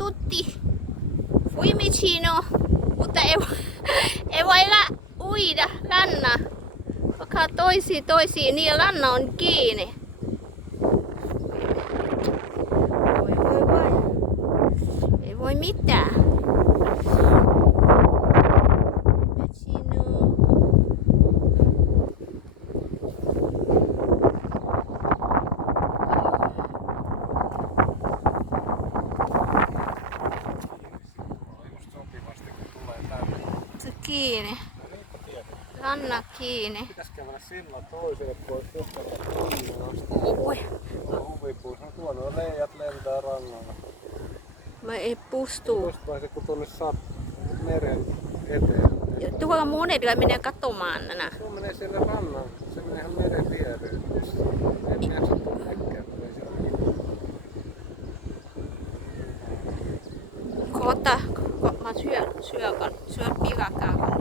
tutti. Uimicino. Mutta ei voi uida ranna. Koska toisiin, niin ranna on kiinni. Voi. Ei voi mitään. Kiinni. Ranna kiinni. Pitäis kävellä sillä toiselle pois tuosta rannasta. Oi. Huvipuus on tuonut leijat lentää rannalla. Mä ei pustuu. Tuosta se kun tuonne saa meren eteen. Tuolla monella menee katsomaan nää. Tuo menee siellä rannan. Se menee ihan meren viereen. Ei jaksa tulla näkään. Koota, mä syön piirakaa.